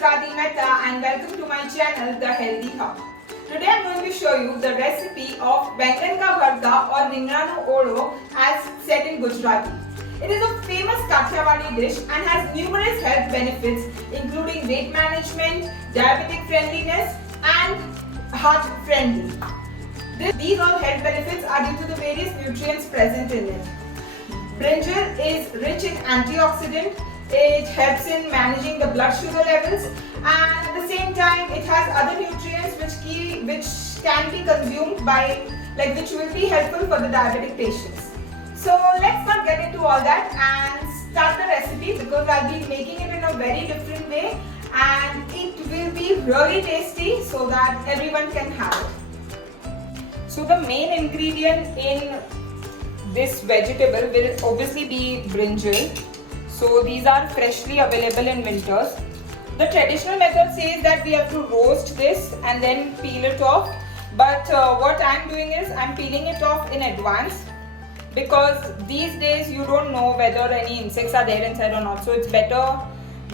Radhi Mehta and welcome to my channel The Healthy Hub. Today I am going to show you the recipe of Bangan ka bharta or Ringano Odo as said in Gujarati. It is a famous Kathiawadi dish and has numerous health benefits including weight management, diabetic friendliness and heart friendly. These all health benefits are due to the various nutrients present in it. Brinjal is rich in antioxidant. It helps in managing the blood sugar levels and at the same time it has other nutrients which can be consumed by which will be helpful for the diabetic patients. So let's not get into all that and start the recipe because I'll be making it in a very different way and it will be really tasty so that everyone can have it. So the main ingredient in this vegetable will obviously be brinjal. So these are freshly available in winters. The traditional method says that we have to roast this and then peel it off. But what I am doing is I am peeling it off in advance because these days you don't know whether any insects are there inside or not. So it's better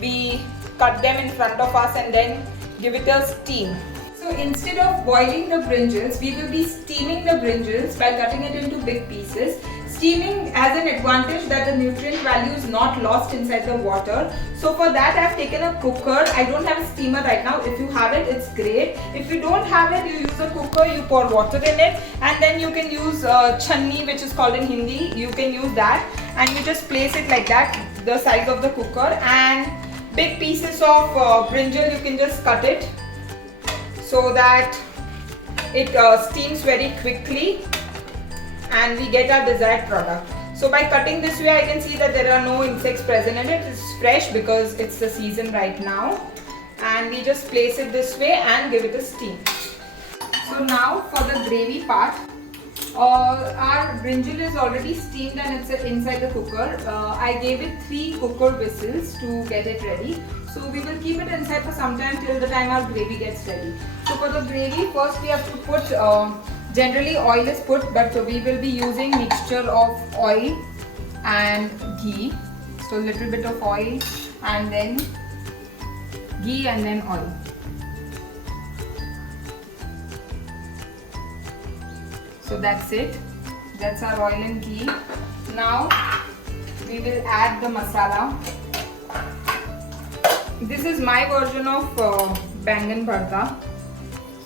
we cut them in front of us and then give it a steam. So instead of boiling the brinjals, we will be steaming the brinjals by cutting it into big pieces. Steaming has an advantage that the nutrient value is not lost inside the water. So for that I have taken a cooker. I don't have a steamer right now. If you have it, it's great. If you don't have it, you use a cooker, you pour water in it and then you can use channi, which is called in Hindi. You can use that and you just place it like that, the size of the cooker, and big pieces of brinjal you can just cut it so that it steams very quickly and we get our desired product. So by cutting this way I can see that there are no insects present in it. It's fresh because it's the season right now and we just place it this way and give it a steam. So now for the gravy part, our brinjal is already steamed and it's inside the cooker. I gave it 3 cooker whistles to get it ready. So we will keep it inside for some time till the time our gravy gets ready. So for the gravy, first we have to put, generally oil is put, but we will be using mixture of oil and ghee. So little bit of oil and then ghee and then oil. So that's it. That's our oil and ghee. Now we will add the masala. This is my version of Bangan bharta.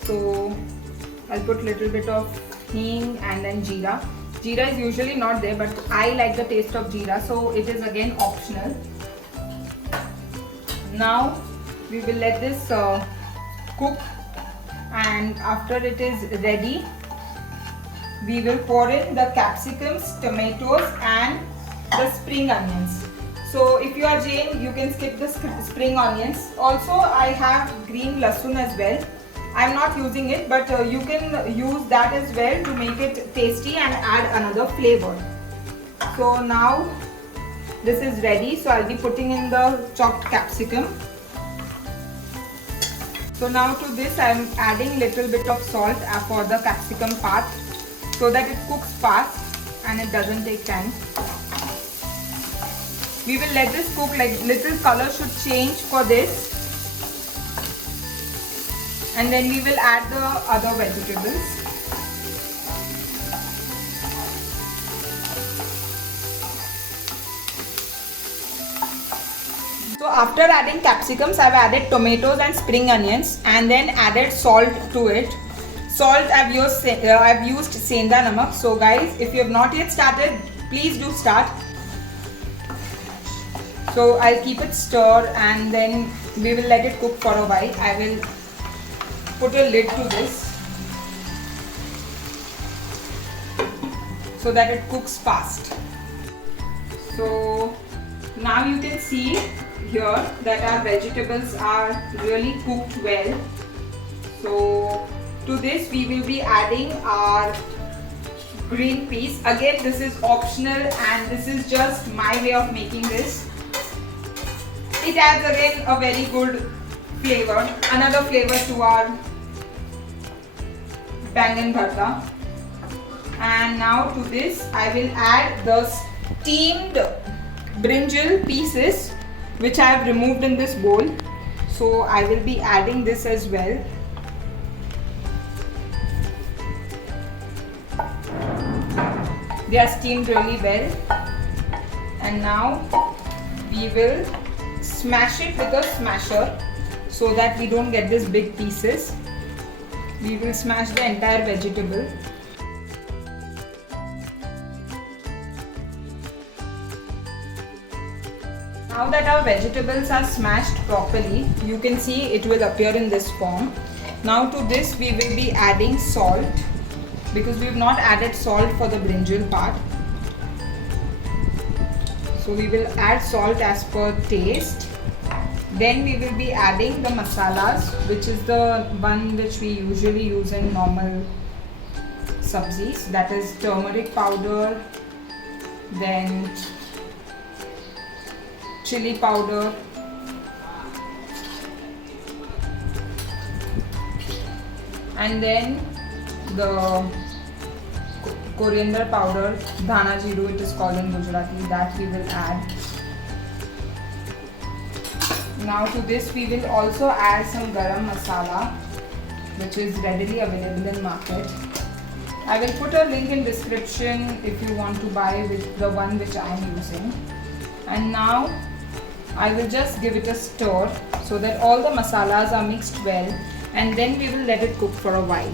So I'll put little bit of hing and then jeera. Jeera is usually not there, but I like the taste of jeera, so it is again optional. Now we will let this cook, and after it is ready, we will pour in the capsicums, tomatoes and the spring onions. So if you are Jain, you can skip the spring onions. Also I have green lasun as well. I am not using it, but you can use that as well to make it tasty and add another flavor. So now this is ready. So I'll be putting in the chopped capsicum. So now to this I am adding little bit of salt for the capsicum part so that it cooks fast and it doesn't take time. We will let this cook, little color should change for this. And then we will add the other vegetables. So after adding capsicums, I have added tomatoes and spring onions and then added salt to it. Salt I've used senda namak. So guys, if you have not yet started, please do start. So I'll keep it stirred and then we will let it cook for a while. I will put a lid to this so that it cooks fast. So now you can see here that our vegetables are really cooked well. So to this we will be adding our green peas. Again, this is optional and this is just my way of making this. It adds again a very good flavor, another flavor to our Bangan bharta. And now to this I will add the steamed brinjal pieces which I have removed in this bowl. So I will be adding this as well. They are steamed really well, and now we will smash it with a smasher so that we don't get these big pieces. We will smash the entire vegetable. Now that our vegetables are smashed properly, you can see it will appear in this form. Now to this we will be adding salt, because we have not added salt for the brinjal part. So we will add salt as per taste. Then we will be adding the masalas, which is the one which we usually use in normal sabzis. That is turmeric powder, then chili powder, and then the coriander powder, dhana jeeru it is called in Gujarati, that we will add. Now to this we will also add some garam masala, which is readily available in market. I will put a link in description if you want to buy with the one which I am using. And now I will just give it a stir so that all the masalas are mixed well, and then we will let it cook for a while.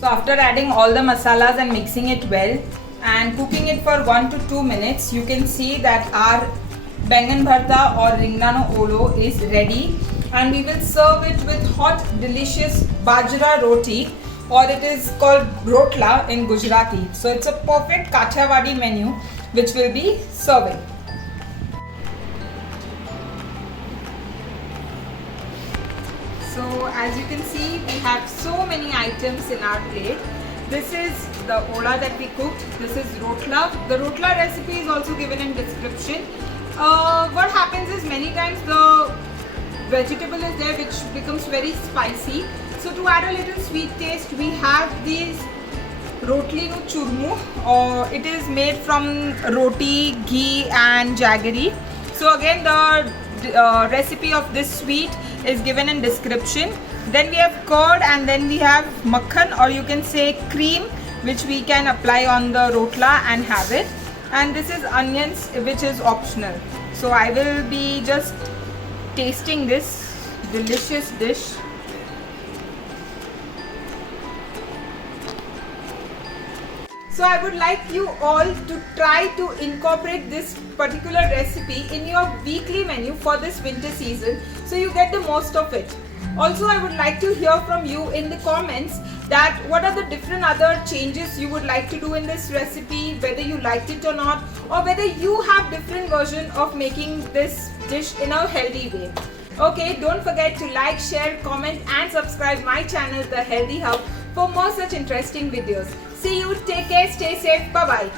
So after adding all the masalas and mixing it well and cooking it for 1 to 2 minutes, you can see that our Bengan bharta or ringna no odo is ready, and we will serve it with hot delicious bajra roti, or it is called rotla in Gujarati. So it's a perfect Kathiawadi menu which we'll be serving. So as you can see, we have so many items in our plate. This is the oda that we cooked. This is rotla. The rotla recipe is also given in description. What happens is many times the vegetable is there which becomes very spicy. So to add a little sweet taste, we have these rotli no churmu, or it is made from roti, ghee and jaggery. So again the recipe of this sweet is given in description. Then we have curd, and then we have makhan, or you can say cream, which we can apply on the rotla and have it. And this is onions, which is optional. So I will be just tasting this delicious dish. So I would like you all to try to incorporate this particular recipe in your weekly menu for this winter season, so you get the most of it. Also, I would like to hear from you in the comments that what are the different other changes you would like to do in this recipe, whether you liked it or not, or whether you have different version of making this dish in a healthy way. Okay, don't forget to like, share, comment and subscribe my channel The Healthy Hub for more such interesting videos. See you, take care, stay safe, bye bye.